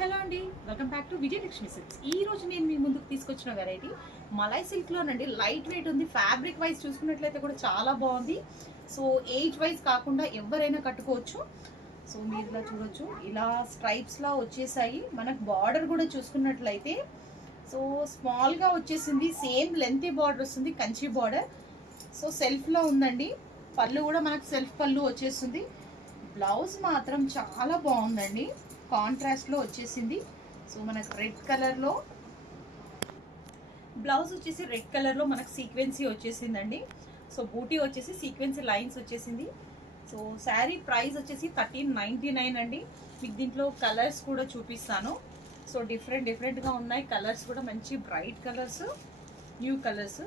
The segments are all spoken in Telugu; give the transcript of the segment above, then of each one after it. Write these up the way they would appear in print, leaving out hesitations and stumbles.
హలో అండి, welcome back to Vijayalakshmi silks. ఈ రోజు నేను మీ ముందుకు తీసుకొచ్చిన వెరైటీ మలై సిల్క్లోనండి. లైట్ వెయిట్ ఉంది. ఫ్యాబ్రిక్ వైజ్ చూసుకున్నట్లయితే కూడా చాలా బాగుంది. సో ఏజ్ వైజ్ కాకుండా ఎవరైనా కట్టుకోవచ్చు. సో మీరు ఇలా చూడొచ్చు, ఇలా స్ట్రైప్స్లా వచ్చేసాయి. మనకు బార్డర్ కూడా చూసుకున్నట్లయితే సో స్మాల్గా వచ్చేసింది. సేమ్ లెంతీ బార్డర్ వస్తుంది, కంచి బార్డర్. సో సెల్ఫ్లో ఉందండి. పళ్ళు కూడా మనకు సెల్ఫ్ పళ్ళు వచ్చేస్తుంది. బ్లౌజ్ మాత్రం చాలా బాగుందండి, కాంట్రాస్ట్లో వచ్చేసింది. సో మనకు రెడ్ కలర్లో బ్లౌజ్ వచ్చేసి రెడ్ కలర్లో మనకు సీక్వెన్సీ వచ్చేసిందండి. సో బూటీ వచ్చేసి సీక్వెన్సీ లైన్స్ వచ్చేసింది. సో శారీ ప్రైస్ వచ్చేసి 1399 అండి. మీకు దీంట్లో కలర్స్ కూడా చూపిస్తాను. సో డిఫరెంట్గా ఉన్నాయి కలర్స్ కూడా, మంచి బ్రైట్ కలర్స్, న్యూ కలర్స్.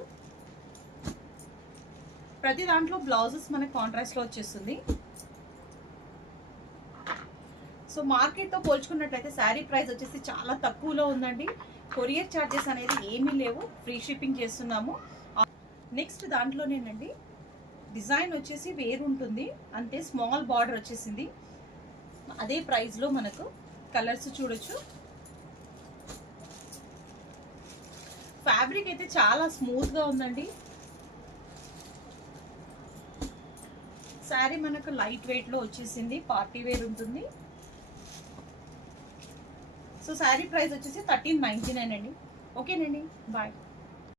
ప్రతి దాంట్లో బ్లౌజెస్ మనకు కాంట్రాస్ట్లో వచ్చేస్తుంది. సో మార్కెట్తో పోల్చుకున్నట్లయితే శారీ ప్రైస్ వచ్చేసి చాలా తక్కువలో ఉందండి. కొరియర్ ఛార్జెస్ అనేది ఏమీ లేవు, ఫ్రీ షిప్పింగ్ చేస్తున్నాము. నెక్స్ట్ దాంట్లోనేనండి డిజైన్ వచ్చేసి వేరు ఉంటుంది, అంతే స్మాల్ బార్డర్ వచ్చేసింది. అదే ప్రైస్లో మనకు కలర్స్ చూడొచ్చు. ఫ్యాబ్రిక్ అయితే చాలా స్మూత్గా ఉందండి. శారీ మనకు లైట్ వెయిట్లో వచ్చేసింది, పార్టీ వేర్ ఉంటుంది. సో శారీ ప్రైస్ వచ్చేసి 1399 అండి. ఓకేనండి, బాయ్.